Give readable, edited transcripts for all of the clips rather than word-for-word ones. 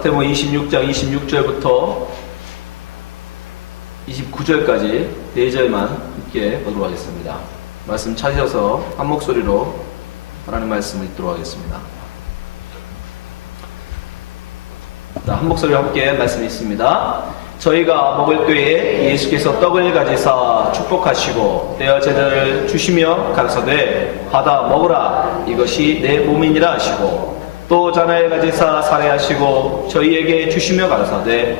마태복음 26장 26절부터 29절까지 4절만 함께 보도록 하겠습니다. 말씀 찾으셔서 한 목소리로 하나님 말씀을 읽도록 하겠습니다. 한 목소리로 함께 말씀이 있습니다. 저희가 먹을 때에 예수께서 떡을 가지사 축복하시고 떼어 제자를 주시며 가르사대 받아 먹으라 이것이 내 몸이니라 하시고 또 잔을 가지사 살해하시고 저희에게 주시며 가르사대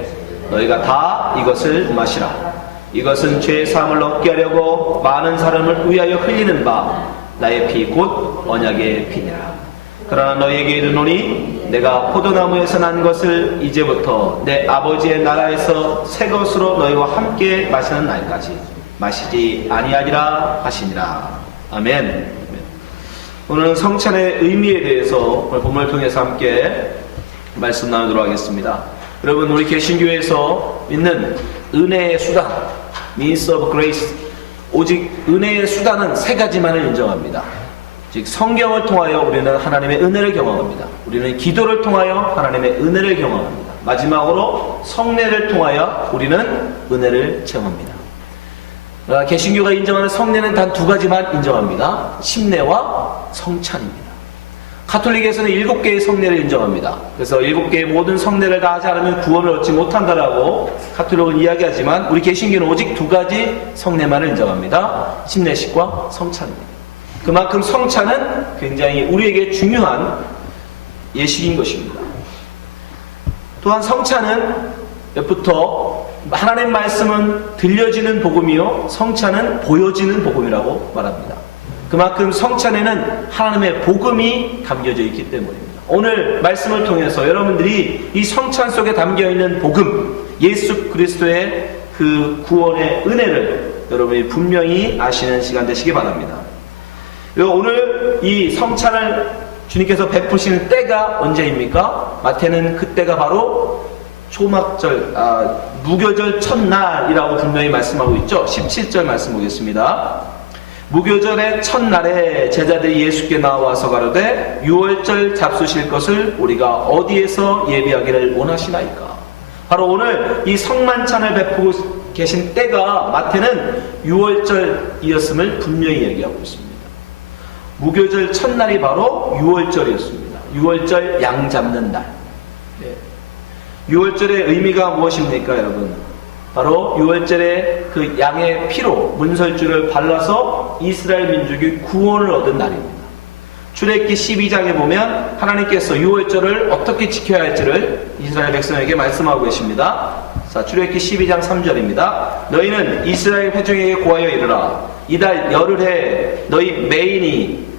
너희가 다 이것을 마시라 이것은 죄 사함을 얻게 하려고 많은 사람을 위하여 흘리는 바 나의 피 곧 언약의 피니라. 그러나 너희에게 이르노니 내가 포도나무에서 난 것을 이제부터 내 아버지의 나라에서 새 것으로 너희와 함께 마시는 날까지 마시지 아니하리라 하시니라. 아멘. 오늘은 성찬의 의미에 대해서 오늘 본문을 통해서 함께 말씀 나누도록 하겠습니다. 여러분, 우리 개신교에서 있는 은혜의 수단, means of grace, 오직 은혜의 수단은 세 가지만을 인정합니다. 즉 성경을 통하여 우리는 하나님의 은혜를 경험합니다. 우리는 기도를 통하여 하나님의 은혜를 경험합니다. 마지막으로 성례를 통하여 우리는 은혜를 체험합니다. 개신교가 인정하는 성례는 단 두 가지만 인정합니다. 침례와 성찬입니다. 가톨릭에서는 7개의 성례를 인정합니다. 그래서 7개의 모든 성례를 다 하지 않으면 구원을 얻지 못한다라고 가톨릭은 이야기하지만 우리 개신교는 오직 두 가지 성례만을 인정합니다. 침례식과 성찬입니다. 그만큼 성찬은 굉장히 우리에게 중요한 예식인 것입니다. 또한 성찬은 부터 하나님 말씀은 들려지는 복음이요 성찬은 보여지는 복음이라고 말합니다. 그만큼 성찬에는 하나님의 복음이 담겨져 있기 때문입니다. 오늘 말씀을 통해서 여러분들이 이 성찬 속에 담겨있는 복음, 예수 그리스도의 그 구원의 은혜를 여러분이 분명히 아시는 시간 되시기 바랍니다. 오늘 이 성찬을 주님께서 베푸시는 때가 언제입니까? 마태는 그때가 바로 초막절, 무교절 첫날이라고 분명히 말씀하고 있죠. 17절 말씀 보겠습니다. 무교절의 첫날에 제자들이 예수께 나와서 가로되 유월절 잡수실 것을 우리가 어디에서 예비하기를 원하시나이까? 바로 오늘 이 성만찬을 베푸고 계신 때가 마태는 유월절이었음을 분명히 얘기하고 있습니다. 무교절 첫날이 바로 유월절이었습니다. 유월절 양 잡는 날. 유월절의 의미가 무엇입니까, 여러분? 바로 유월절에 그 양의 피로 문설주를 발라서 이스라엘 민족이 구원을 얻은 날입니다. 출애굽기 12장에 보면 하나님께서 유월절을 어떻게 지켜야 할지를 이스라엘 백성에게 말씀하고 계십니다. 자, 출애굽기 12장 3절입니다. 너희는 이스라엘 회중에게 고하여 이르라. 이달 열흘에 너희 매인이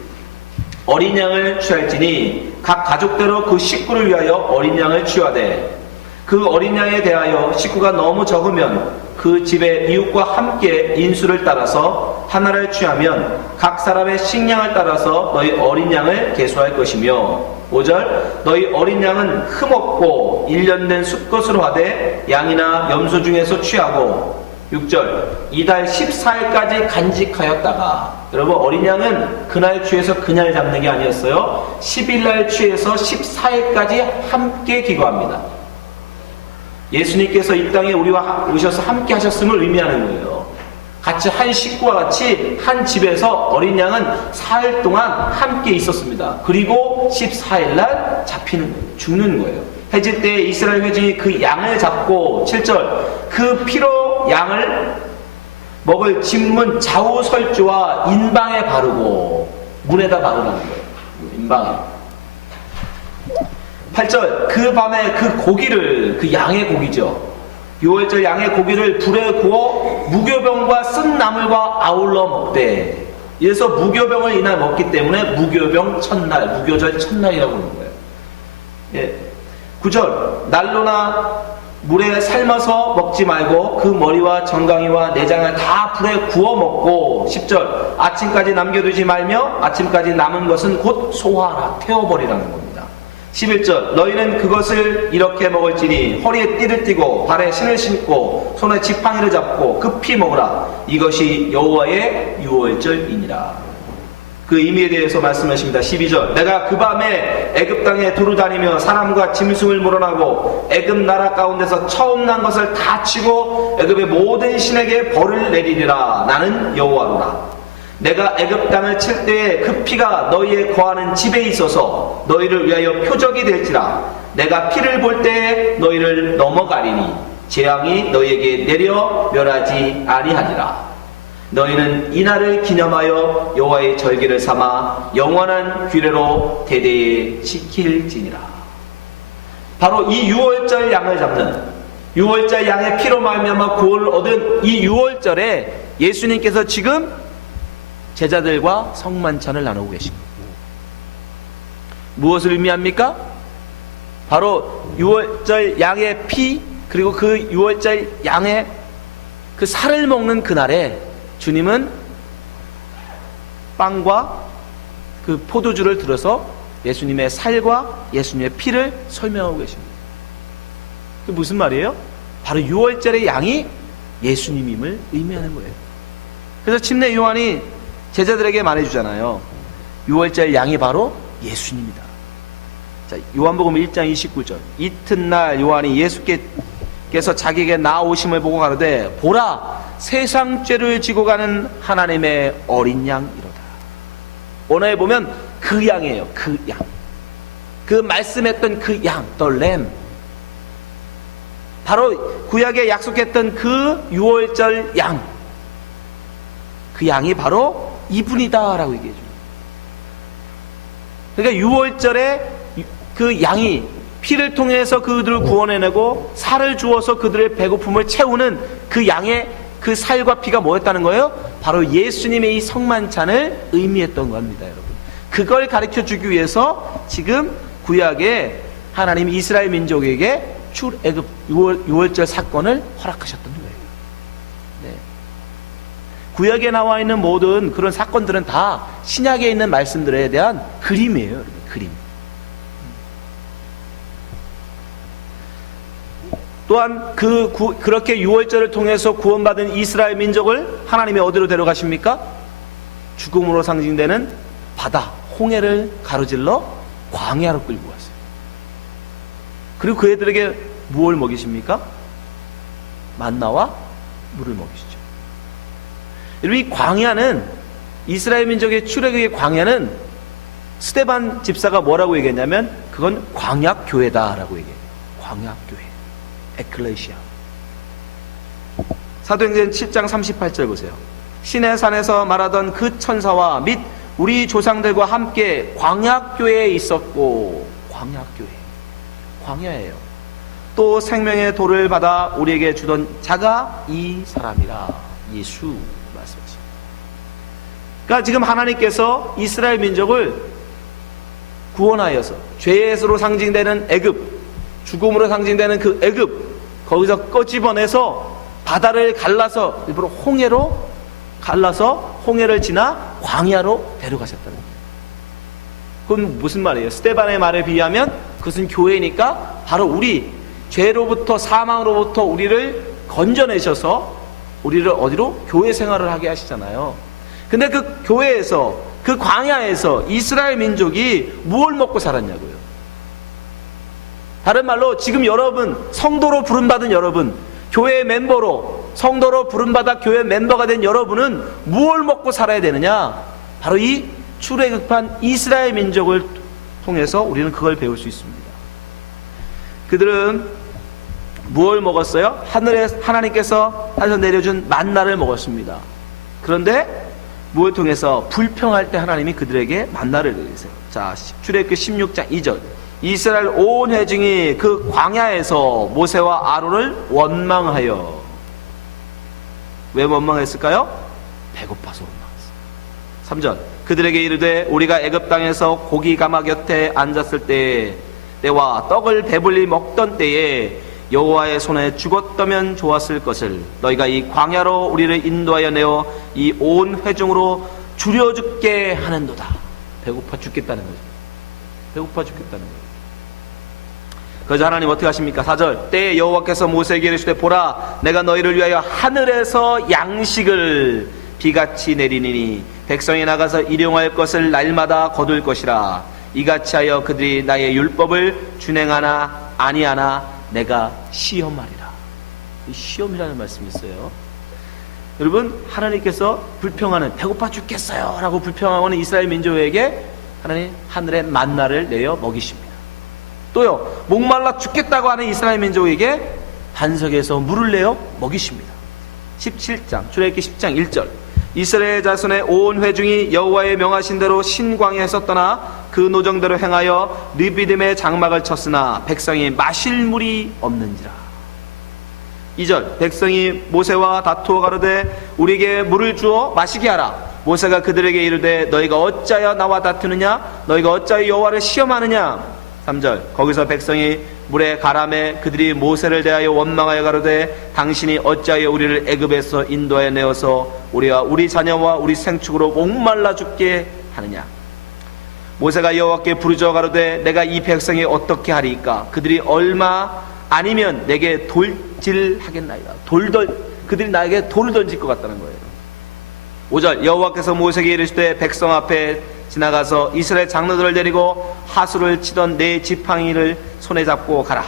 어린 양을 취할지니 각 가족대로 그 식구를 위하여 어린 양을 취하되 그 어린 양에 대하여 식구가 너무 적으면 그 집의 이웃과 함께 인수를 따라서 하나를 취하면 각 사람의 식량을 따라서 너희 어린 양을 계수할 것이며 5절 너희 어린 양은 흠없고 1년 된 숫것으로 하되 양이나 염소 중에서 취하고 6절 이달 14일까지 간직하였다가 여러분 어린 양은 그날 취해서 그날 잡는 게 아니었어요. 10일날 취해서 14일까지 함께 기거합니다. 예수님께서 이 땅에 우리와 오셔서 함께 하셨음을 의미하는 거예요. 같이 한 식구와 같이 한 집에서 어린 양은 4일 동안 함께 있었습니다. 그리고 14일날 죽는 거예요. 해질 때 이스라엘 회중이 그 양을 잡고 7절 그 피로 양을 먹을 진문 좌우 설주와 인방에 바르고 문에다 바르라는 거예요. 인방에. 8절 그 밤에 그 고기를 그 양의 고기죠. 6월절 양의 고기를 불에 구워 무교병과 쓴 나물과 아울러 먹되 이래서 무교병을 이날 먹기 때문에 무교병 첫날 무교절 첫날이라고 하는 거예요. 예. 9절 난로나 물에 삶아서 먹지 말고 그 머리와 정강이와 내장을 다 불에 구워 먹고 10절 아침까지 남겨두지 말며 아침까지 남은 것은 곧 소화하라 태워버리라는 겁니다. 11절 너희는 그것을 이렇게 먹을지니 허리에 띠를 띠고 발에 신을 신고 손에 지팡이를 잡고 급히 먹으라 이것이 여호와의 유월절이니라. 그 의미에 대해서 말씀하십니다. 12절. 내가 그 밤에 애굽 땅에 두루다니며 사람과 짐승을 몰아나고 애굽 나라 가운데서 처음 난 것을 다 치고 애굽의 모든 신에게 벌을 내리리라. 나는 여호와로라. 내가 애굽 땅을 칠 때에 그 피가 너희의 거하는 집에 있어서 너희를 위하여 표적이 될지라. 내가 피를 볼 때에 너희를 넘어가리니 재앙이 너희에게 내려 멸하지 아니하리라. 너희는 이날을 기념하여 여호와의 절기를 삼아 영원한 규례로 대대에 지킬지니라. 바로 이 유월절 양을 잡는, 유월절 양의 피로 말미암아 구원을 얻은 이 유월절에 예수님께서 지금 제자들과 성만찬을 나누고 계십니다. 무엇을 의미합니까? 바로 유월절 양의 피, 그리고 그 유월절 양의 그 살을 먹는 그날에 주님은 빵과 그 포도주를 들어서 예수님의 살과 예수님의 피를 설명하고 계십니다. 그게 무슨 말이에요? 바로 유월절의 양이 예수님임을 의미하는 거예요. 그래서 침례 요한이 제자들에게 말해주잖아요. 유월절 양이 바로 예수님이다. 자, 요한복음 1장 29절. 이튿날 요한이 예수께서 자기에게 나오심을 보고 가로되 보라, 세상 죄를 지고 가는 하나님의 어린 양이로다. 오늘 보면 그 양이에요. 그 양. 그 말씀했던 그 양, the lamb. 바로 구약에 약속했던 그 유월절 양. 그 양이 바로 이분이다라고 얘기해 줍니다. 그러니까 유월절에 그 양이 피를 통해서 그들을 구원해내고 살을 주어서 그들의 배고픔을 채우는 그 양의 그 살과 피가 뭐였다는 거예요? 바로 예수님의 이 성만찬을 의미했던 겁니다, 여러분. 그걸 가르쳐 주기 위해서 지금 구약에 하나님 이스라엘 민족에게 출애굽 유월절 사건을 허락하셨던 거예요. 네. 구약에 나와 있는 모든 그런 사건들은 다 신약에 있는 말씀들에 대한 그림이에요, 여러분. 그림. 또한 그렇게 유월절을 통해서 구원받은 이스라엘 민족을 하나님이 어디로 데려가십니까? 죽음으로 상징되는 바다, 홍해를 가로질러 광야로 끌고 왔어요. 그리고 그 애들에게 무엇을 먹이십니까? 만나와 물을 먹이시죠. 여러분, 이 광야는, 이스라엘 민족의 출애굽의 광야는 스데반 집사가 뭐라고 얘기했냐면 그건 광야교회다라고 얘기해요. 광야교회. 에클레시아. 사도행전 7장 38절 보세요. 신의 산에서 말하던 그 천사와 및 우리 조상들과 함께 광야교회에 있었고, 광야교회, 광야예요. 또 생명의 돌을 받아 우리에게 주던 자가 이 사람이라. 예수 말씀하십니다. 그러니까 지금 하나님께서 이스라엘 민족을 구원하여서 죄에서로 상징되는 애굽, 죽음으로 상징되는 그 애굽, 거기서 꺼집어내서 바다를 갈라서 일부러 홍해로 갈라서 홍해를 지나 광야로 데려가셨다는 거예요. 그건 무슨 말이에요? 스데반의 말에 비하면 그것은 교회니까 바로 우리 죄로부터, 사망으로부터 우리를 건져내셔서 우리를 어디로? 교회 생활을 하게 하시잖아요. 근데 그 교회에서, 그 광야에서 이스라엘 민족이 무엇을 먹고 살았냐고요. 다른 말로 지금 여러분, 성도로 부름받은 여러분, 교회 멤버로, 성도로 부름받아 교회 멤버가 된 여러분은 무엇을 먹고 살아야 되느냐? 바로 이 출애굽한 이스라엘 민족을 통해서 우리는 그걸 배울 수 있습니다. 그들은 무엇을 먹었어요? 하나님께서 하늘에서 내려준 만나를 먹었습니다. 그런데 무엇을 통해서? 불평할 때 하나님이 그들에게 만나를 내리세요. 자, 출애굽기 16장 2절. 이스라엘 온 회중이 그 광야에서 모세와 아론을 원망하여. 왜 원망했을까요? 배고파서 원망했어요. 3절. 그들에게 이르되 우리가 애굽 땅에서 고기 가마 곁에 앉았을 때와 떡을 배불리 먹던 때에 여호와의 손에 죽었다면 좋았을 것을 너희가 이 광야로 우리를 인도하여 내어 이 온 회중으로 줄여 죽게 하는도다. 배고파 죽겠다는 거죠. 배고파 죽겠다는 거예요. 그래서 하나님 어떻게 하십니까? 4절. 때에 여호와께서 모세에게 이르시되 보라, 내가 너희를 위하여 하늘에서 양식을 비같이 내리니 백성이 나가서 일용할 것을 날마다 거둘 것이라. 이같이 하여 그들이 나의 율법을 준행하나 아니하나 내가 시험하리라. 시험이라는 말씀이 있어요. 여러분, 하나님께서 불평하는, 배고파 죽겠어요 라고 불평하는 이스라엘 민족에게 하나님 하늘의 만나를 내어 먹이십니다. 또요, 목말라 죽겠다고 하는 이스라엘 민족에게 반석에서 물을 내어 먹이십니다. 17장 출애굽기 10장 1절 이스라엘 자손의 온 회중이 여호와의 명하신 대로 신광야에서 떠나 그 노정대로 행하여 르비딤의 장막을 쳤으나 백성이 마실 물이 없는지라. 2절 백성이 모세와 다투어 가로되 우리에게 물을 주어 마시게 하라. 모세가 그들에게 이르되 너희가 어찌하여 나와 다투느냐? 너희가 어찌하여 여호와를 시험하느냐? 3절 거기서 백성이 물에 가라매 그들이 모세를 대하여 원망하여 가로되 당신이 어찌하여 우리를 애굽에서 인도하여 내어서 우리와 우리 자녀와 우리 생축으로 목말라 죽게 하느냐? 모세가 여호와께 부르짖어 가로되 내가 이 백성이 어떻게 하리이까? 그들이 얼마 아니면 내게 돌질하겠나이다. 그들이 나에게 돌을 던질 것 같다는 거예요. 5절 여호와께서 모세에게 이르시되 백성 앞에 지나가서 이스라엘 장로들을 데리고 하수를 치던 네 지팡이를 손에 잡고 가라.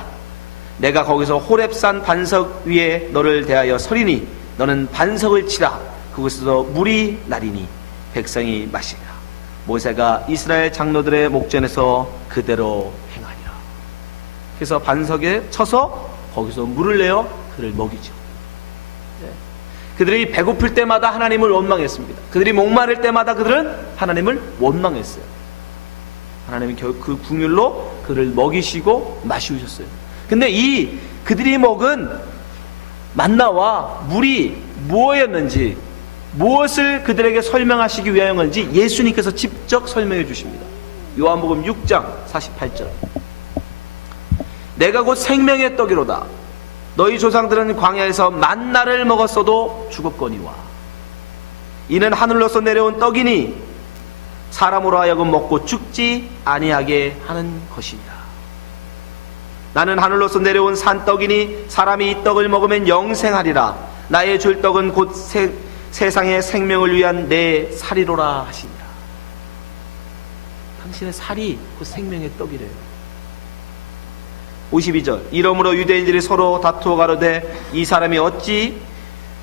내가 거기서 호렙산 반석 위에 너를 대하여 서리니 너는 반석을 치라. 그곳에서 물이 나리니 백성이 마시리라. 모세가 이스라엘 장로들의 목전에서 그대로 행하니라. 그래서 반석에 쳐서 거기서 물을 내어 그를 먹이죠. 그들이 배고플 때마다 하나님을 원망했습니다. 그들이 목마를 때마다 그들은 하나님을 원망했어요. 하나님은 그 긍휼로 그를 먹이시고 마시우셨어요. 근데 이 그들이 먹은 만나와 물이 무엇이었는지, 무엇을 그들에게 설명하시기 위하여인지 예수님께서 직접 설명해 주십니다. 요한복음 6장 48절 내가 곧 생명의 떡이로다. 너희 조상들은 광야에서 만나를 먹었어도 죽었거니와 이는 하늘로서 내려온 떡이니 사람으로 하여금 먹고 죽지 아니하게 하는 것이니라. 나는 하늘로서 내려온 산떡이니 사람이 이 떡을 먹으면 영생하리라. 나의 줄 떡은 곧 세상의 생명을 위한 내 살이로라 하시니라. 당신의 살이 곧 생명의 떡이래요. 52절 이러므로 유대인들이 서로 다투어 가로되 이 사람이 어찌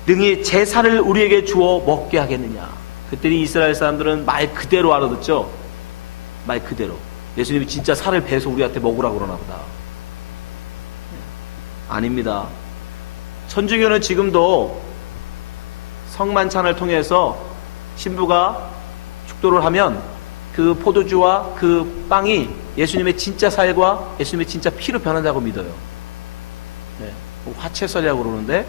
능히 제 살을 우리에게 주어 먹게 하겠느냐. 그때는 이스라엘 사람들은 말 그대로 알아듣죠. 말 그대로 예수님이 진짜 살을 베서 우리한테 먹으라고 그러나 보다. 아닙니다. 천주교는 지금도 성만찬을 통해서 신부가 축도를 하면 그 포도주와 그 빵이 예수님의 진짜 살과 예수님의 진짜 피로 변한다고 믿어요. 화채설이라고 그러는데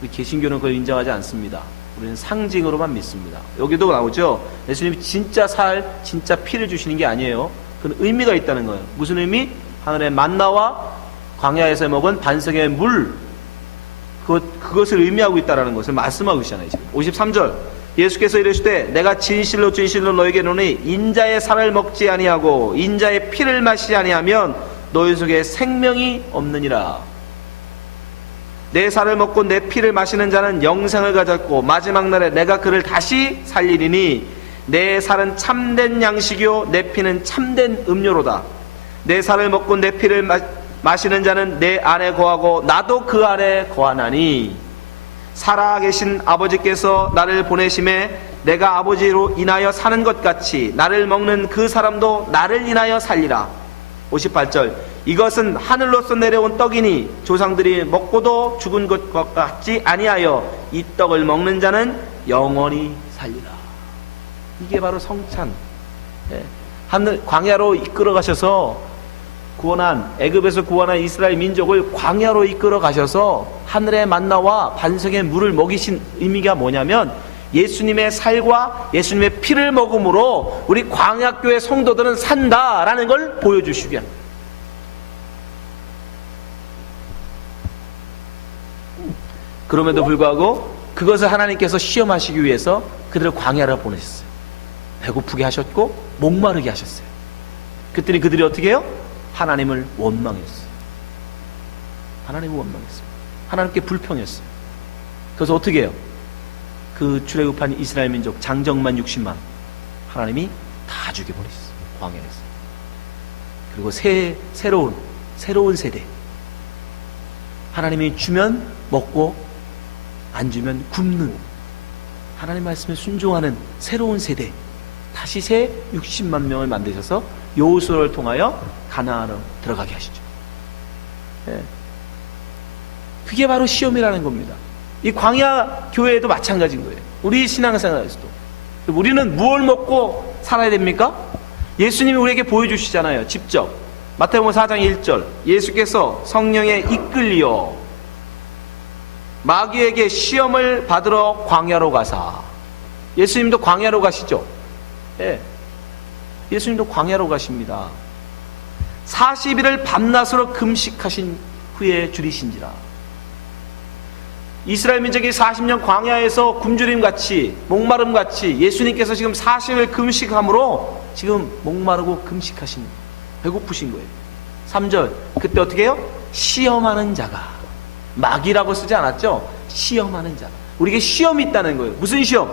우리 개신교는 그걸 인정하지 않습니다. 우리는 상징으로만 믿습니다. 여기도 나오죠. 예수님이 진짜 살, 진짜 피를 주시는 게 아니에요. 그건 의미가 있다는 거예요. 무슨 의미? 하늘의 만나와 광야에서 먹은 반석의 물, 그것을 의미하고 있다는 것을 말씀하고 있잖아요. 지금 53절 예수께서 이르시되 내가 진실로 진실로 너에게 이르노니 인자의 살을 먹지 아니하고 인자의 피를 마시지 아니하면 너희 속에 생명이 없느니라. 내 살을 먹고 내 피를 마시는 자는 영생을 가졌고 마지막 날에 내가 그를 다시 살리리니 내 살은 참된 양식이요 내 피는 참된 음료로다. 내 살을 먹고 내 피를 마시는 자는 내 안에 거하고 나도 그 안에 거하나니 살아계신 아버지께서 나를 보내심에 내가 아버지로 인하여 사는 것 같이 나를 먹는 그 사람도 나를 인하여 살리라. 58절 이것은 하늘로서 내려온 떡이니 조상들이 먹고도 죽은 것 같지 아니하여 이 떡을 먹는 자는 영원히 살리라. 이게 바로 성찬. 하늘 광야로 이끌어 가셔서 애굽에서 구원한 이스라엘 민족을 광야로 이끌어 가셔서 하늘의 만나와 반석의 물을 먹이신 의미가 뭐냐면 예수님의 살과 예수님의 피를 먹음으로 우리 광야교회 성도들은 산다라는 걸 보여주시게 합니다. 그럼에도 불구하고 그것을 하나님께서 시험하시기 위해서 그들을 광야로 보내셨어요. 배고프게 하셨고 목마르게 하셨어요. 그랬더니 그들이 어떻게 해요? 하나님을 원망했어요. 하나님을 원망했어요. 하나님께 불평했어요. 그래서 어떻게 해요? 그 출애굽한 이스라엘 민족 장정만 60만 하나님이 다 죽여버리셨어요. 광야에서. 그리고 새로운 세대, 하나님이 주면 먹고 안 주면 굶는, 하나님 말씀에 순종하는 새로운 세대, 다시 새 60만 명을 만드셔서 여호수아를 통하여 가나안으로 들어가게 하시죠. 예. 그게 바로 시험이라는 겁니다. 이 광야 교회에도 마찬가지인 거예요. 우리 신앙생활에서도. 우리는 무엇을 먹고 살아야 됩니까? 예수님이 우리에게 보여주시잖아요. 직접 마태복음 4장 1절, 예수께서 성령에 이끌리어 마귀에게 시험을 받으러 광야로 가사. 예수님도 광야로 가시죠. 예. 예수님도 광야로 가십니다. 40일을 밤낮으로 금식하신 후에 줄이신지라. 이스라엘 민족이 40년 광야에서 굶주림같이 목마름같이 예수님께서 지금 40일 금식함으로 지금 목마르고 금식하신, 배고프신 거예요. 3절, 그때 어떻게 해요? 시험하는 자가, 마귀라고 쓰지 않았죠? 시험하는 자. 우리에게 시험이 있다는 거예요. 무슨 시험?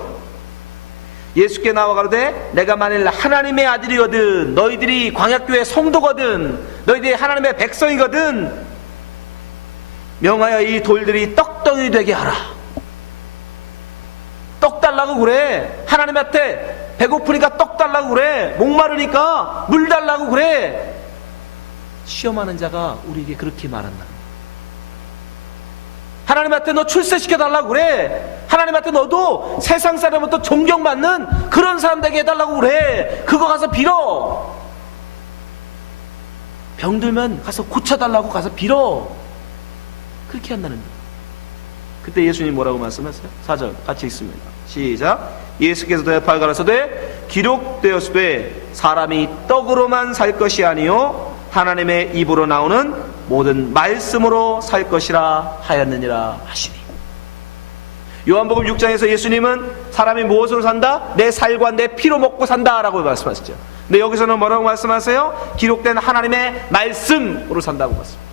예수께 나와 가로되 내가 만일 하나님의 아들이거든, 너희들이 광야교회 성도거든, 너희들이 하나님의 백성이거든, 명하여 이 돌들이 떡덩이 되게 하라. 떡 달라고 그래. 하나님한테 배고프니까 떡 달라고 그래. 목마르니까 물 달라고 그래. 시험하는 자가 우리에게 그렇게 말한다. 하나님한테 너 출세시켜 달라고 그래. 하나님한테 너도 세상 사람부터 존경받는 그런 사람 되게 해달라고 그래. 그거 가서 빌어. 병들면 가서 고쳐달라고 가서 빌어. 그렇게 한다는 거예요. 그때 예수님이 뭐라고 말씀하세요? 4절 같이 읽습니다. 시작. 예수께서 대답하여 가라사대 기록되었으되 사람이 떡으로만 살 것이 아니요 하나님의 입으로 나오는 모든 말씀으로 살 것이라 하였느니라 하시니. 요한복음 6장에서 예수님은 사람이 무엇으로 산다? 내 살과 내 피로 먹고 산다 라고 말씀하시죠. 근데 여기서는 뭐라고 말씀하세요? 기록된 하나님의 말씀으로 산다고 말씀합니다.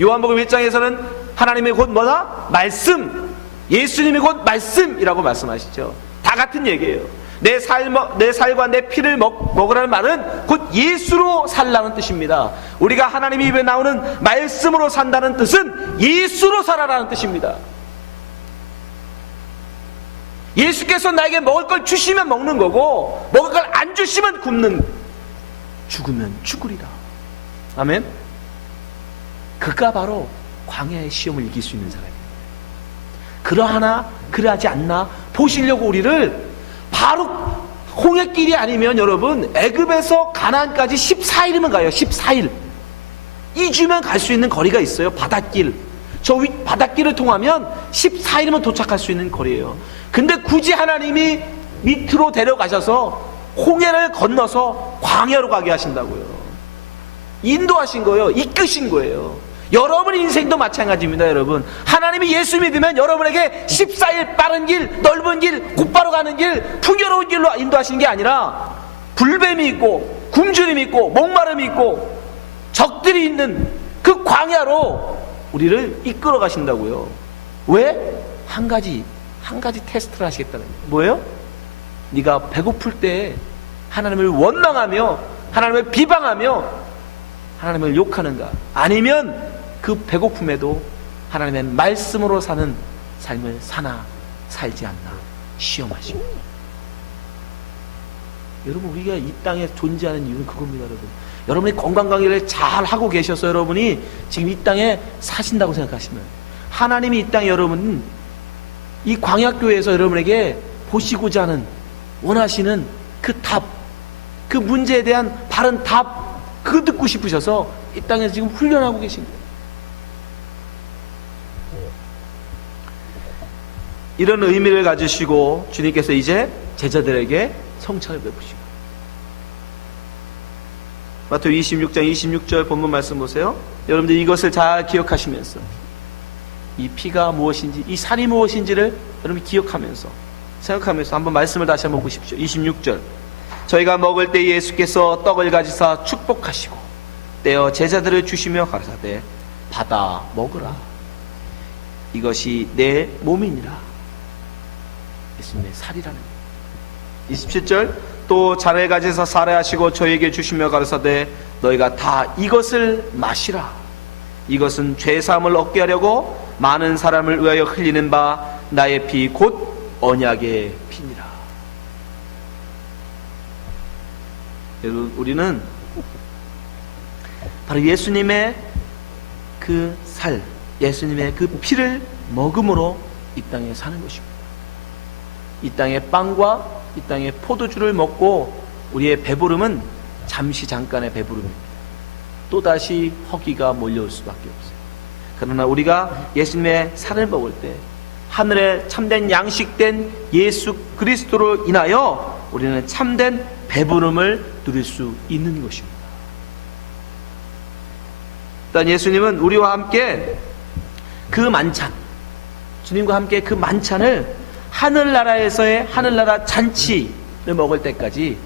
요한복음 1장에서는 하나님이 곧 뭐다? 말씀. 예수님이 곧 말씀이라고 말씀하시죠. 다 같은 얘기예요. 내 살과 내 피를 먹으라는 말은 곧 예수로 살라는 뜻입니다. 우리가 하나님 입에 나오는 말씀으로 산다는 뜻은 예수로 살아라는 뜻입니다. 예수께서 나에게 먹을 걸 주시면 먹는 거고, 먹을 걸 안 주시면 굶는, 죽으면 죽으리라. 아멘. 그가 바로 광야의 시험을 이길 수 있는 사람입니다. 그러하나 그러하지 않나 보시려고 우리를 바로 홍해길이 아니면 여러분 애굽에서 가나안까지 14일이면 가요. 14일 2주면 갈 수 있는 거리가 있어요. 바닷길. 저 바닷길을 통하면 14일이면 도착할 수 있는 거리예요. 근데 굳이 하나님이 밑으로 데려가셔서 홍해를 건너서 광야로 가게 하신다고요. 인도하신 거예요. 이끄신 거예요. 여러분 인생도 마찬가지입니다. 여러분 하나님이 예수 믿으면 여러분에게 14일 빠른 길, 넓은 길, 곧바로 가는 길, 풍요로운 길로 인도하시는 게 아니라 불뱀이 있고 굶주림이 있고 목마름이 있고 적들이 있는 그 광야로 우리를 이끌어 가신다고요. 왜? 한 가지 테스트를 하시겠다는 거예요. 뭐예요? 네가 배고플 때 하나님을 원망하며 하나님을 비방하며 하나님을 욕하는가, 아니면 그 배고픔에도 하나님의 말씀으로 사는 삶을 사나 살지 않나 시험하시고. 여러분 우리가 이 땅에 존재하는 이유는 그겁니다. 여러분이 건강관계를 잘 하고 계셔서 여러분이 지금 이 땅에 사신다고 생각하시면, 하나님이 이 땅에 여러분 이 광야교회에서 여러분에게 보시고자 하는, 원하시는 그 답, 그 문제에 대한 바른 답, 그거 듣고 싶으셔서 이 땅에서 지금 훈련하고 계신 거예요. 이런 의미를 가지시고 주님께서 이제 제자들에게 성찬을 베푸시고, 마태복음 26장 26절 본문 말씀 보세요. 여러분들 이것을 잘 기억하시면서 이 피가 무엇인지, 이 살이 무엇인지를 여러분 기억하면서 생각하면서 한번 말씀을 다시 한번 보십시오. 26절. 저희가 먹을 때 예수께서 떡을 가지사 축복하시고 떼어 제자들을 주시며 가라사대 받아 먹으라. 이것이 내 몸이니라. 예수님의 살이라는 거예요. 27절 또 잔을 가지사 살해하시고 저에게 주시며 가르사대 너희가 다 이것을 마시라. 이것은 죄사함을 얻게 하려고 많은 사람을 위하여 흘리는 바 나의 피 곧 언약의 피니라. 여러분, 우리는 바로 예수님의 그 살, 예수님의 그 피를 먹음으로 이 땅에 사는 것입니다. 이 땅의 빵과 이 땅의 포도주를 먹고 우리의 배부름은 잠시 잠깐의 배부름입니다. 또다시 허기가 몰려올 수밖에 없어요. 그러나 우리가 예수님의 살을 먹을 때 하늘에 참된 양식된 예수 그리스도로 인하여 우리는 참된 배부름을 누릴 수 있는 것입니다. 일단 예수님은 우리와 함께 그 만찬, 주님과 함께 그 만찬을 하늘나라에서의 하늘나라 잔치를 먹을 때까지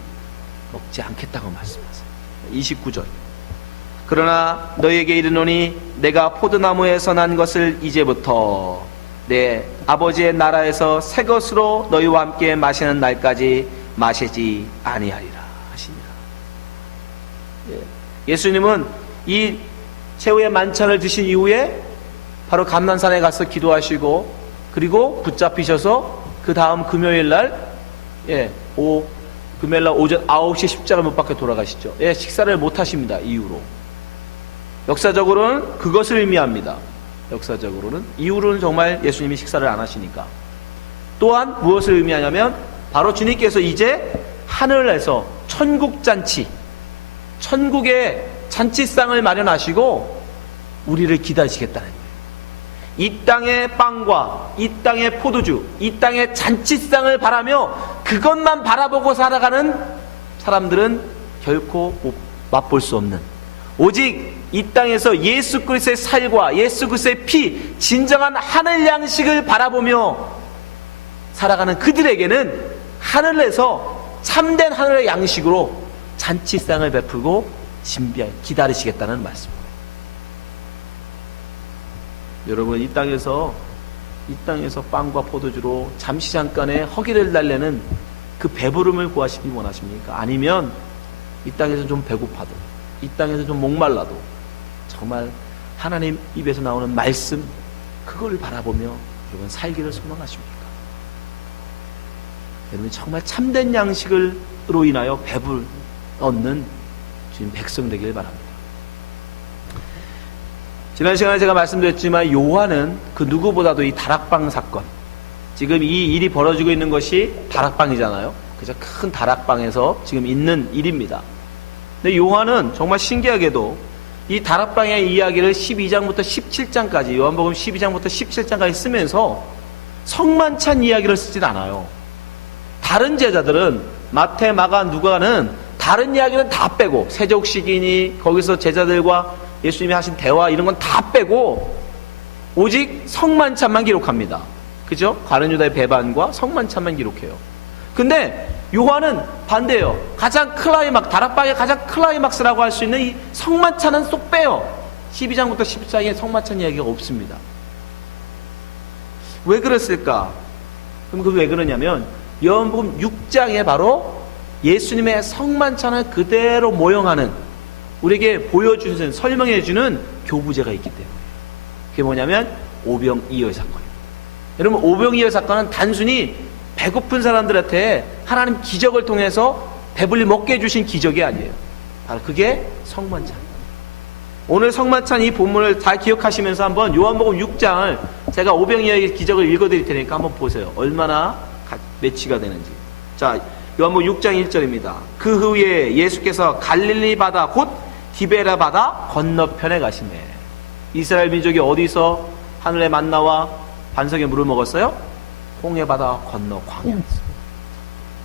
먹지 않겠다고 말씀하세요. 29절 그러나 너희에게 이르노니 내가 포도나무에서 난 것을 이제부터 내 아버지의 나라에서 새 것으로 너희와 함께 마시는 날까지 마시지 아니하리라 하시니라. 예수님은 이 최후의 만찬을 드신 이후에 바로 감난산에 가서 기도하시고 그리고 붙잡히셔서 그 다음 금요일 날 금요일 날 오전 9시 십자가 못 박혀 돌아가시죠. 식사를 못 하십니다. 이후로. 역사적으로는 그것을 의미합니다. 역사적으로는 이후로는 정말 예수님이 식사를 안 하시니까. 또한 무엇을 의미하냐면 바로 주님께서 이제 하늘에서 천국잔치, 천국의 잔치상을 마련하시고 우리를 기다리시겠다는 거예요. 이 땅의 빵과 이 땅의 포도주, 이 땅의 잔치상을 바라며 그것만 바라보고 살아가는 사람들은 결코 맛볼 수 없는, 오직 이 땅에서 예수 그리스도의 살과 예수 그리스도의 피, 진정한 하늘 양식을 바라보며 살아가는 그들에게는 하늘에서 참된 하늘의 양식으로 잔치상을 베풀고 기다리시겠다는 말씀입니다. 여러분, 이 땅에서 빵과 포도주로 잠시 잠깐의 허기를 달래는 그 배부름을 구하시기 원하십니까? 아니면 이 땅에서 좀 배고파도, 이 땅에서 좀 목말라도 정말 하나님 입에서 나오는 말씀, 그걸 바라보며 여러분 살기를 소망하십니까? 여러분, 정말 참된 양식으로 인하여 배불 얻는 주님 백성 되길 바랍니다. 지난 시간에 제가 말씀드렸지만 요한은 그 누구보다도 이 다락방 사건, 지금 이 일이 벌어지고 있는 것이 다락방이잖아요. 그죠? 큰 다락방에서 지금 있는 일입니다. 근데 요한은 정말 신기하게도 이 다락방의 이야기를 12장부터 17장까지, 요한복음 12장부터 17장까지 쓰면서 성만찬 이야기를 쓰진 않아요. 다른 제자들은 마태, 마가, 누가는 다른 이야기는 다 빼고, 세족식이니 거기서 제자들과 예수님이 하신 대화 이런 건 다 빼고 오직 성만찬만 기록합니다. 그죠? 가룟 유다의 배반과 성만찬만 기록해요. 근데 요한은 반대예요. 가장 다락방의 가장 클라이막스라고 할 수 있는 이 성만찬은 쏙 빼요. 12장부터 17장에 성만찬 이야기가 없습니다. 왜 그랬을까? 그럼 그게 왜 그러냐면 요한복음 6장에 바로 예수님의 성만찬을 그대로 모형하는, 우리에게 보여주는, 설명해주는 교부제가 있기 때문에. 그게 뭐냐면 오병이어 사건입니다. 여러분, 오병이어 사건은 단순히 배고픈 사람들한테 하나님 기적을 통해서 배불리 먹게 해주신 기적이 아니에요. 바로 그게 성만찬. 오늘 성만찬 이 본문을 잘 기억하시면서 한번 요한복음 6장을 제가 오병이어의 기적을 읽어드릴 테니까 한번 보세요. 얼마나 매치가 되는지. 자, 요한복음 6장 1절입니다. 그 후에 예수께서 갈릴리 바다 곧 디베라 바다 건너편에 가시매. 이스라엘 민족이 어디서 하늘의 만나와 반석의 물을 먹었어요? 홍해 바다 건너 광야에서.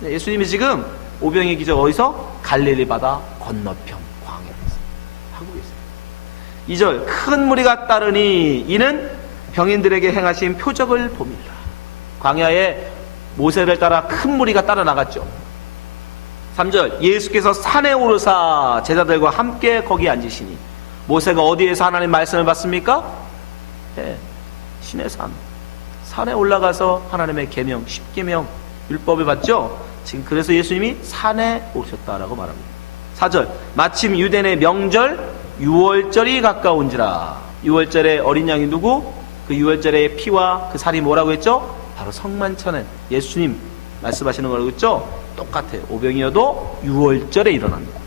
예수님이 지금 오병이어 기적 어디서? 갈릴리 바다 건너편 광야에서 하고 계세요. 2절 큰 무리가 따르니 이는 병인들에게 행하신 표적을 봅니다. 광야에 모세를 따라 큰 무리가 따라 나갔죠. 3절 예수께서 산에 오르사 제자들과 함께 거기 앉으시니. 모세가 어디에서 하나님 말씀을 받습니까? 신의 산에 올라가서 하나님의 계명, 십계명, 율법을 받죠. 지금 그래서 예수님이 산에 오셨다라고 말합니다. 4절, 마침 유대인의 명절 유월절이 가까운지라. 유월절에 어린 양이 누구? 그 유월절의 피와 그 살이 뭐라고 했죠? 바로 성만찬에 예수님 말씀하시는 거라고 했죠? 똑같아요. 오병이어도 유월절에 일어납니다.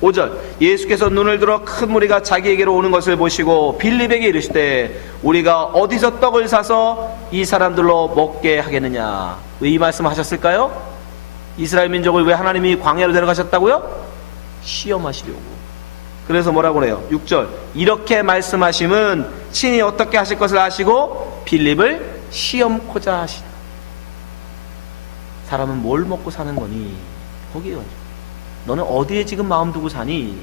5절, 예수께서 눈을 들어 큰 무리가 자기에게로 오는 것을 보시고 빌립에게 이르시되 우리가 어디서 떡을 사서 이 사람들로 먹게 하겠느냐. 왜 이 말씀을 하셨을까요? 이스라엘 민족을 왜 하나님이 광야로 데려가셨다고요? 시험하시려고. 그래서 뭐라고 그래요? 6절, 이렇게 말씀하심은 친히 어떻게 하실 것을 아시고 빌립을 시험코자 하시다. 사람은 뭘 먹고 사는 거니? 거기에 너는 어디에 지금 마음 두고 사니?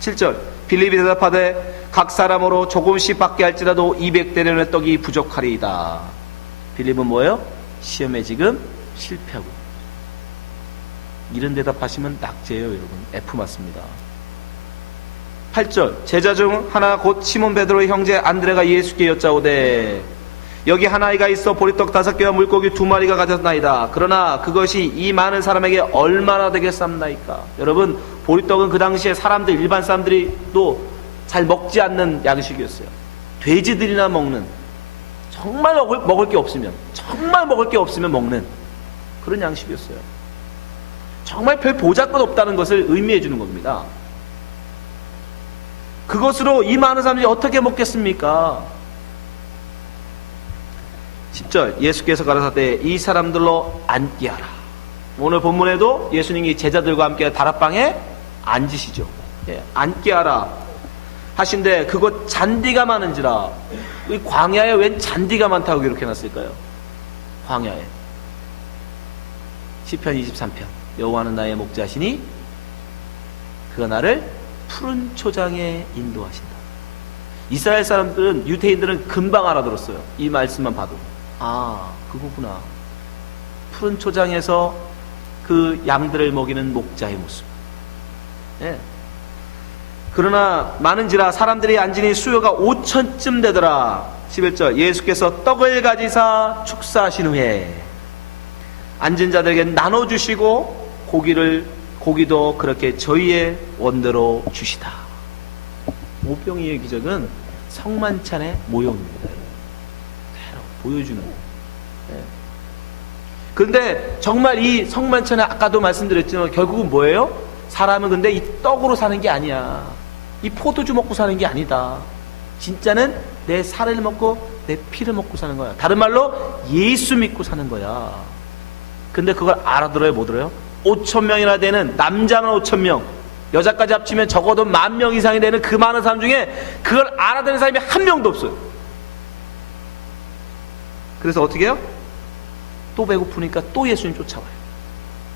7절, 빌립이 대답하되 각 사람으로 조금씩 받게 할지라도 200대련의 떡이 부족하리이다. 빌립은 뭐예요? 시험에 지금 실패하고. 이런 대답하시면 낙제예요, 여러분. F 맞습니다. 8절, 제자 중 하나 곧 시몬 베드로의 형제 안드레가 예수께 여짜오되 여기 한 아이가 있어 보리떡 5개와 물고기 2마리가 가졌나이다. 그러나 그것이 이 많은 사람에게 얼마나 되겠습니까? 여러분, 보리떡은 그 당시에 사람들, 일반 사람들이 또 잘 먹지 않는 양식이었어요. 돼지들이나 먹는, 정말 먹을 게 없으면, 정말 먹을 게 없으면 먹는 그런 양식이었어요. 정말 별 보잘것 없다는 것을 의미해 주는 겁니다. 그것으로 이 많은 사람들이 어떻게 먹겠습니까? 10절, 예수께서 가라사대 이 사람들로 앉게 하라. 오늘 본문에도 예수님이 제자들과 함께 다락방에 앉으시죠. 앉게 하라 하신데 그곳 잔디가 많은지라. 이 광야에 웬 잔디가 많다고 이렇게 해놨을까요? 광야에. 시편 23편, 여호와는 나의 목자시니 그가 나를 푸른 초장에 인도하신다. 이스라엘 사람들은, 유대인들은 금방 알아들었어요. 이 말씀만 봐도. 아, 그거구나. 푸른 초장에서 그 양들을 먹이는 목자의 모습. 예. 그러나 많은지라 사람들이 앉으니 수요가 5천쯤 되더라. 11절, 예수께서 떡을 가지사 축사하신 후에 앉은 자들에게 나눠주시고 고기도 그렇게 저희의 원대로 주시다. 오병이의 기적은 성만찬의 모형입니다. 보여주는 거예요. 그런데 정말 이 성만찬은 아까도 말씀드렸지만 결국은 뭐예요? 사람은 근데 이 떡으로 사는 게 아니야. 이 포도주 먹고 사는 게 아니다. 진짜는 내 살을 먹고 내 피를 먹고 사는 거야. 다른 말로 예수 믿고 사는 거야. 근데 그걸 알아들어요, 못 들어요? 5,000명이나 되는, 남자만 5,000명, 여자까지 합치면 적어도 10,000명 이상이 되는 그 많은 사람 중에 그걸 알아듣는 사람이 한 명도 없어요. 그래서 어떻게 해요? 또 배고프니까 또 예수님 쫓아와요.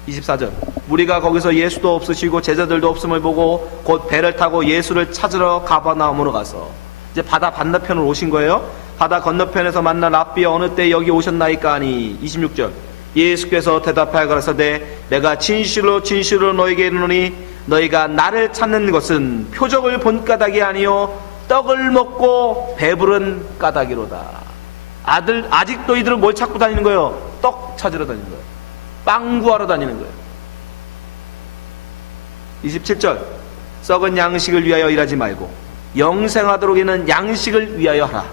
24절, 무리가 거기서 예수도 없으시고 제자들도 없음을 보고 곧 배를 타고 예수를 찾으러 가버나움으로 가서, 이제 바다 반대편으로 오신 거예요. 바다 건너편에서 만난 랍비 어느 때 여기 오셨나이까 하니. 26절, 예수께서 대답하여 가라사대 내가 진실로 진실로 너에게 이르노니 너희가 나를 찾는 것은 표적을 본 까닭이 아니요 떡을 먹고 배부른 까닭이로다. 아직도 이들은 뭘 찾고 다니는 거예요? 떡 찾으러 다니는 거예요. 빵 구하러 다니는 거예요. 27절, 썩은 양식을 위하여 일하지 말고 영생하도록 있는 양식을 위하여 하라.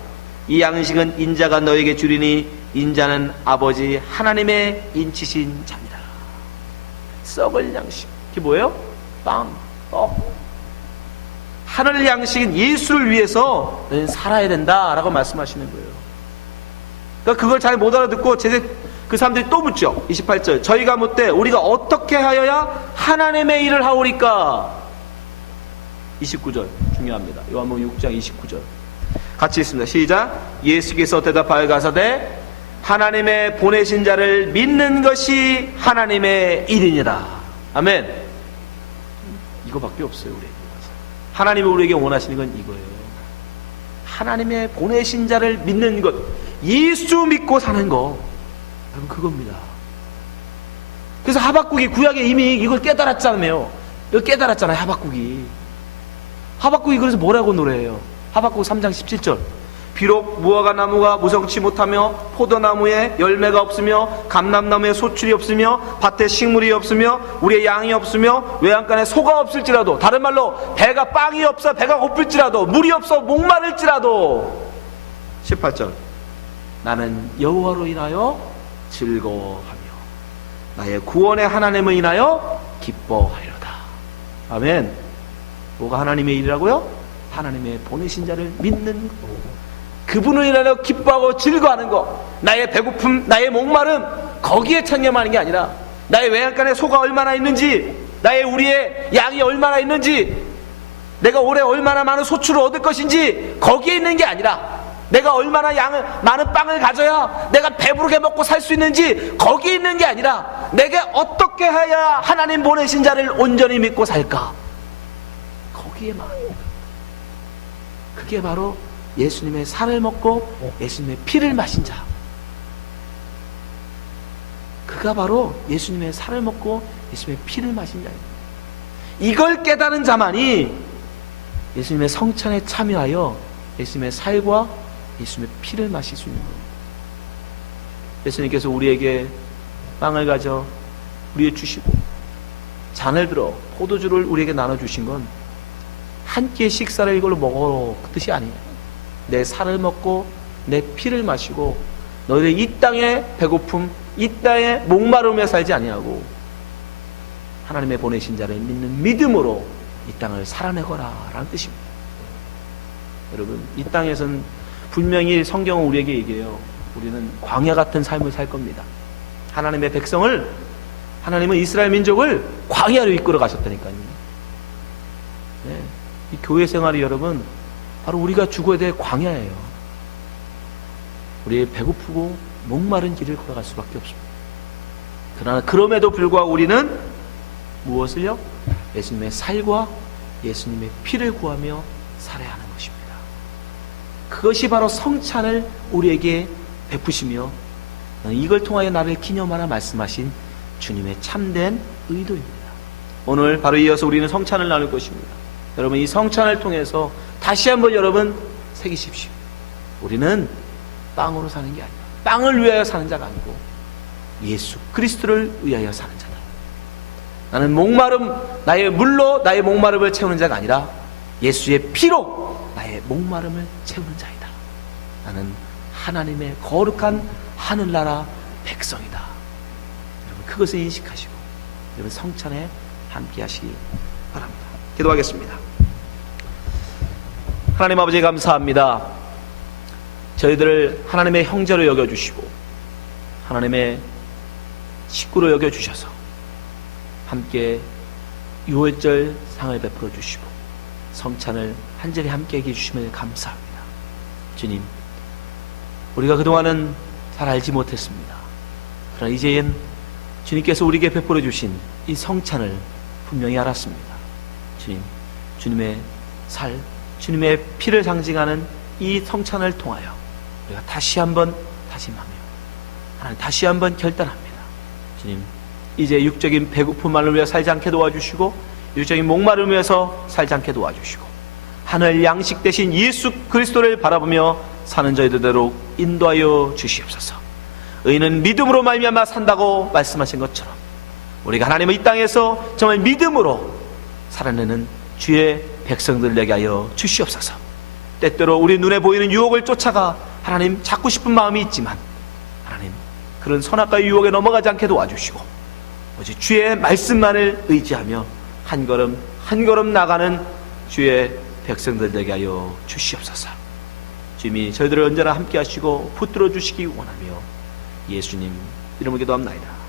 이 양식은 인자가 너에게 주리니 인자는 아버지 하나님의 인치신 자입니다. 썩을 양식, 그게 뭐예요? 빵, 떡. 하늘 양식은 예수를 위해서 너희는 살아야 된다라고 말씀하시는 거예요. 그러니까 그걸 잘 못 알아듣고 그 사람들이 또 묻죠. 28절, 저희가 묻되 우리가 어떻게 하여야 하나님의 일을 하오리까? 29절 중요합니다. 요한복음 6장 29절 같이 있습니다. 시작. 예수께서 대답하여 가사대 하나님의 보내신 자를 믿는 것이 하나님의 일이니라. 아멘. 이거밖에 없어요. 우리에게. 하나님이 우리에게 원하시는 건 이거예요. 하나님의 보내신 자를 믿는 것, 예수 믿고 사는 거, 여러분, 그겁니다. 그래서 하박국이 구약에 이미 이걸 깨달았잖아요. 이걸 깨달았잖아요. 하박국이 그래서 뭐라고 노래해요? 하박국 3장 17절, 비록 무화과 나무가 무성치 못하며 포도나무에 열매가 없으며 감람나무에 소출이 없으며 밭에 식물이 없으며 우리의 양이 없으며 외양간에 소가 없을지라도, 다른 말로 배가 빵이 없어 배가 고플지라도, 물이 없어 목마를지라도, 18절, 나는 여호와로 인하여 즐거워하며 나의 구원의 하나님을 인하여 기뻐하리로다. 아멘. 뭐가 하나님의 일이라고요? 하나님의 보내신 자를 믿는 거, 그분을 인하여 기뻐하고 즐거워하는 거. 나의 배고픔, 나의 목마름, 거기에 창념하는 게 아니라 나의 외양간에 소가 얼마나 있는지, 나의 우리의 양이 얼마나 있는지, 내가 올해 얼마나 많은 소출을 얻을 것인지, 거기에 있는 게 아니라 내가 얼마나 많은 빵을 가져야 내가 배부르게 먹고 살 수 있는지, 거기에 있는 게 아니라 내가 어떻게 해야 하나님 보내신 자를 온전히 믿고 살까, 거기에 많아요. 그게 바로 예수님의 살을 먹고 예수님의 피를 마신 자, 그가 바로 예수님의 살을 먹고 예수님의 피를 마신 자입니다. 이걸 깨달은 자만이 예수님의 성찬에 참여하여 예수님의 살과 예수님의 피를 마실 수 있는 겁니다. 예수님께서 우리에게 빵을 가져 우리에게 주시고 잔을 들어 포도주를 우리에게 나눠주신 건 한 끼의 식사를 이걸로 먹어 그 뜻이 아니에요. 내 살을 먹고 내 피를 마시고 너희들 이 땅의 배고픔, 이 땅의 목마름에 살지 아니하고 하나님의 보내신 자를 믿는 믿음으로 이 땅을 살아내거라 라는 뜻입니다. 여러분, 이 땅에선 분명히 성경은 우리에게 얘기해요. 우리는 광야 같은 삶을 살 겁니다. 하나님의 백성을, 하나님은 이스라엘 민족을 광야로 이끌어 가셨다니까요. 네. 이 교회 생활이 여러분 바로 우리가 죽어야 될 광야예요. 우리의 배고프고 목마른 길을 걸어갈 수밖에 없습니다. 그러나 그럼에도 불구하고 우리는 무엇을요? 예수님의 살과 예수님의 피를 구하며 살아야 하는 것입니다. 그것이 바로 성찬을 우리에게 베푸시며 이걸 통하여 나를 기념하라 말씀하신 주님의 참된 의도입니다. 오늘 바로 이어서 우리는 성찬을 나눌 것입니다. 여러분, 이 성찬을 통해서 다시 한번 여러분 새기십시오. 우리는 빵으로 사는 게 아니야. 빵을 위하여 사는 자가 아니고 예수 그리스도를 위하여 사는 자다. 나는 목마름, 나의 물로 나의 목마름을 채우는 자가 아니라 예수의 피로 나의 목마름을 채우는 자이다. 나는 하나님의 거룩한 하늘나라 백성이다. 여러분, 그것을 인식하시고 여러분 성찬에 함께 하시기 바랍니다. 기도하겠습니다. 하나님 아버지, 감사합니다. 저희들을 하나님의 형제로 여겨주시고 하나님의 식구로 여겨주셔서 함께 유월절 상을 베풀어 주시고 성찬을 한절에 함께 해주심을 감사합니다. 주님, 우리가 그동안은 잘 알지 못했습니다. 그러나 이제는 주님께서 우리에게 베풀어 주신 이 성찬을 분명히 알았습니다. 주님, 주님의 살, 주님의 피를 상징하는 이 성찬을 통하여 우리가 다시 한번 다짐하며 하나님 다시 한번 결단합니다. 주님, 이제 육적인 배고픔만을 위해 살지 않게 도와주시고 육적인 목마름을 위해서 살지 않게 도와주시고 하늘 양식 대신 예수 그리스도를 바라보며 사는 저희들대로 인도하여 주시옵소서. 의인은 믿음으로 말미암아 산다고 말씀하신 것처럼 우리가 하나님의 이 땅에서 정말 믿음으로 살아내는 주의 백성들 되게 하여 주시옵소서. 때때로 우리 눈에 보이는 유혹을 쫓아가 하나님 찾고 싶은 마음이 있지만 하나님 그런 선악과의 유혹에 넘어가지 않게 도와주시고 오직 주의 말씀만을 의지하며 한 걸음 한 걸음 나가는 주의 백성들 되게 하여 주시옵소서. 주님이 저희들을 언제나 함께 하시고 붙들어 주시기 원하며 예수님 이름으로 기도합나이다.